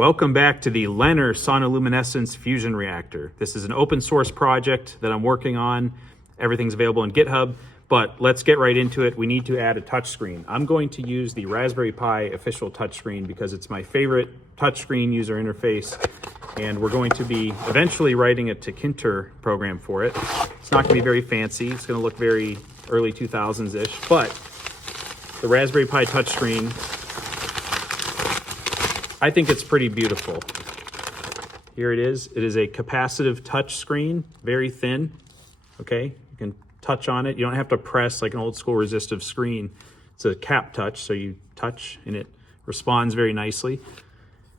Welcome back to the LENR Sonoluminescence fusion reactor. This is an open source project that I'm working on. Everything's available on GitHub, but let's get right into it. We need to add a touchscreen. I'm going to use the Raspberry Pi official touchscreen because it's my favorite touchscreen user interface, and we're going to be eventually writing a Predicate program for it. It's not going to be very fancy. It's going to look very early 2000s-ish, but the Raspberry Pi touchscreen, I think it's pretty beautiful. Here it is. It is a capacitive touch screen, very thin. Okay, you can touch on it. You don't have to press like an old school resistive screen. It's a cap touch, so you touch and it responds very nicely.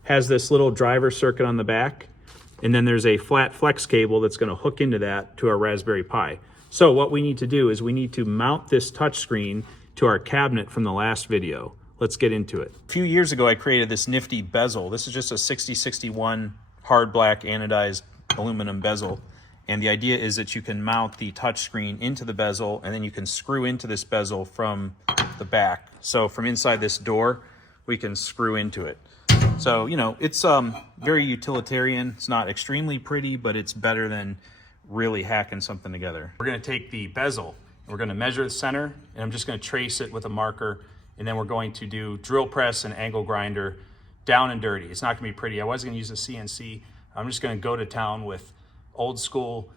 Has this little driver circuit on the back, and then there's a flat flex cable that's going to hook into that to our Raspberry Pi. So what we need to do is we need to mount this touch screen to our cabinet from the last video. Let's get into it. A few years ago, I created this nifty bezel. This is just a 6061 hard black anodized aluminum bezel. And the idea is that you can mount the touchscreen into the bezel, and then you can screw into this bezel from the back. So from inside this door, we can screw into it. So, you know, it's very utilitarian. It's not extremely pretty, but it's better than really hacking something together. We're gonna take the bezel, and we're gonna measure the center, and I'm just gonna trace it with a marker. And then we're going to do drill press and angle grinder down and dirty. It's not gonna be pretty. I was gonna use a CNC. I'm just gonna go to town with old school,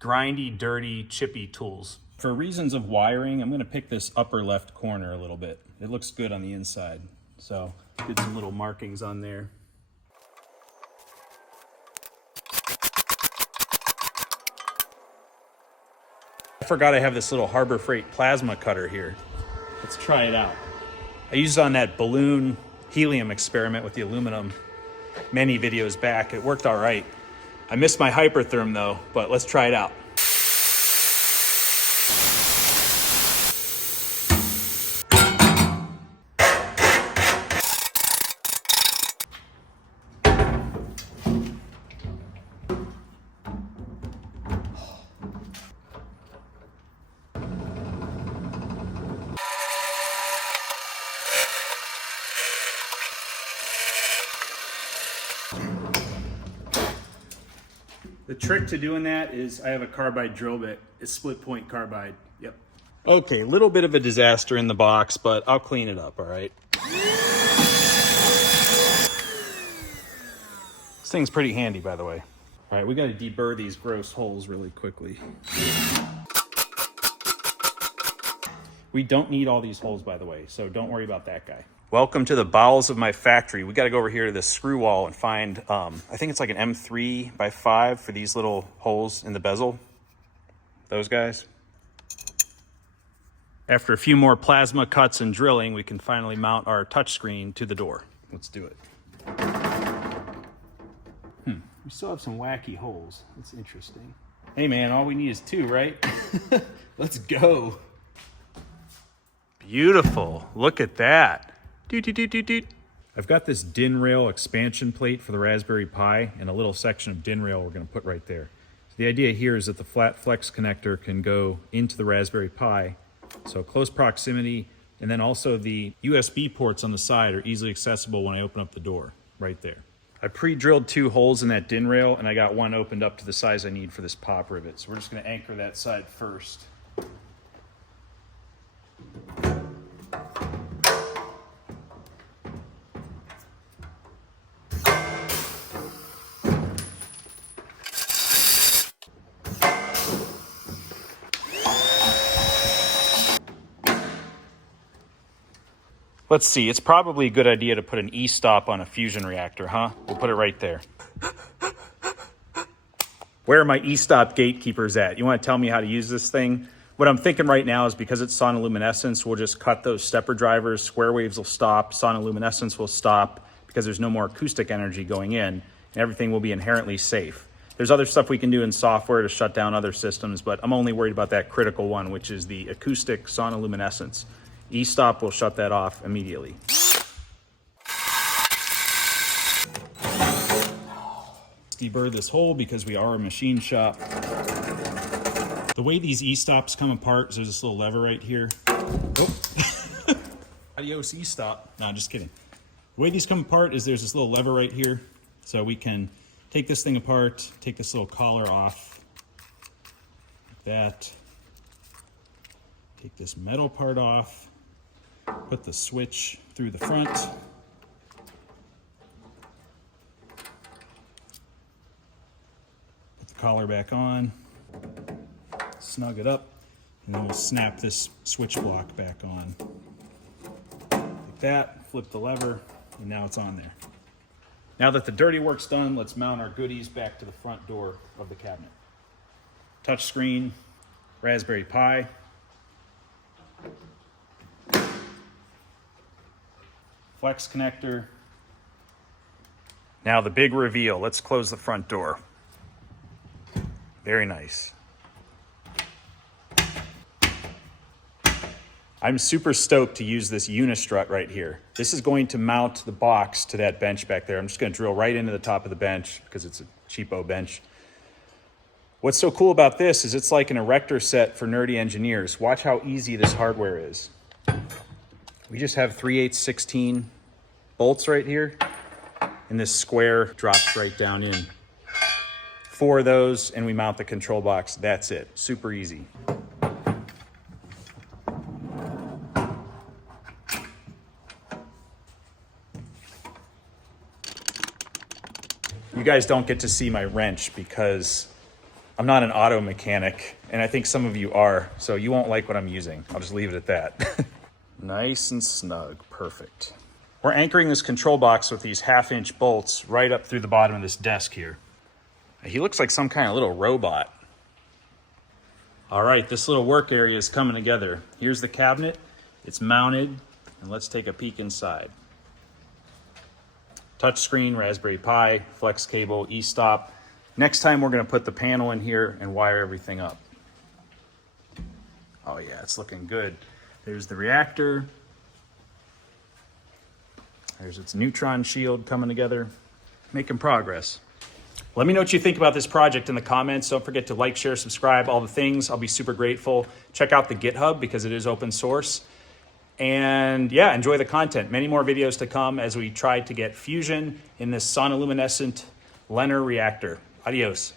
grindy, dirty, chippy tools. For reasons of wiring, I'm gonna pick this upper left corner a little bit. It looks good on the inside. So did some little markings on there. I forgot I have this little Harbor Freight plasma cutter here. Let's try it out. I used it on that balloon helium experiment with the aluminum many videos back. It worked all right. I missed my hypertherm though, but let's try it out. The trick to doing that is I have a carbide drill bit. It's split point carbide. Yep. Okay, a little bit of a disaster in the box, but I'll clean it up, all right? This thing's pretty handy, by the way. All right, we got to deburr these gross holes really quickly. We don't need all these holes, by the way, so don't worry about that guy. Welcome to the bowels of my factory. We got to go over here to this screw wall and find, I think it's like an M3 by 5 for these little holes in the bezel. Those guys. After a few more plasma cuts and drilling, we can finally mount our touchscreen to the door. Let's do it. We still have some wacky holes. That's interesting. Hey man, all we need is 2, right? Let's go. Beautiful. Look at that. I've got this DIN rail expansion plate for the Raspberry Pi and a little section of DIN rail we're going to put right there. So the idea here is that the flat flex connector can go into the Raspberry Pi, so close proximity, and then also the USB ports on the side are easily accessible when I open up the door, right there. I pre-drilled 2 holes in that DIN rail, and I got one opened up to the size I need for this pop rivet. So we're just going to anchor that side first. Let's see, it's probably a good idea to put an E-stop on a fusion reactor, huh? We'll put it right there. Where are my E-stop gatekeepers at? You want to tell me how to use this thing? What I'm thinking right now is because it's sonoluminescence, we'll just cut those stepper drivers, square waves will stop, sonoluminescence will stop because there's no more acoustic energy going in, and everything will be inherently safe. There's other stuff we can do in software to shut down other systems, but I'm only worried about that critical one, which is the acoustic sonoluminescence. E-stop will shut that off immediately. Deburr this hole because we are a machine shop. The way these E-stops come apart is there's this little lever right here. Oh. Adios E-stop. No, just kidding. The way these come apart is there's this little lever right here. So we can take this thing apart, take this little collar off, like that. Take this metal part off, put the switch through the front. Put the collar back on, snug it up, and then we'll snap this switch block back on. Like that, flip the lever, and now it's on there. Now that the dirty work's done, let's mount our goodies back to the front door of the cabinet. Touch screen, Raspberry Pi. Flex connector. Now the big reveal. Let's close the front door. Very nice. I'm super stoked to use this unistrut right here. This is going to mount the box to that bench back there. I'm just going to drill right into the top of the bench because it's a cheapo bench. What's so cool about this is it's like an erector set for nerdy engineers. Watch how easy this hardware is. We just have 3/8/16 bolts right here, and this square drops right down in. 4 of those, and we mount the control box. That's it. Super easy. You guys don't get to see my wrench because I'm not an auto mechanic, and I think some of you are, so you won't like what I'm using. I'll just leave it at that. Nice and snug, perfect. We're anchoring this control box with these 1/2-inch bolts right up through the bottom of this desk here. He looks like some kind of little robot. All right, this little work area is coming together. Here's the cabinet, it's mounted, and let's take a peek inside. Touchscreen, Raspberry Pi, flex cable, e-stop. Next time we're gonna put the panel in here and wire everything up. Oh yeah, it's looking good. There's the reactor. There's its neutron shield coming together. Making progress. Let me know what you think about this project in the comments. Don't forget to like, share, subscribe, all the things. I'll be super grateful. Check out the GitHub because it is open source. And yeah, enjoy the content. Many more videos to come as we try to get fusion in this sonoluminescent LENR reactor. Adios.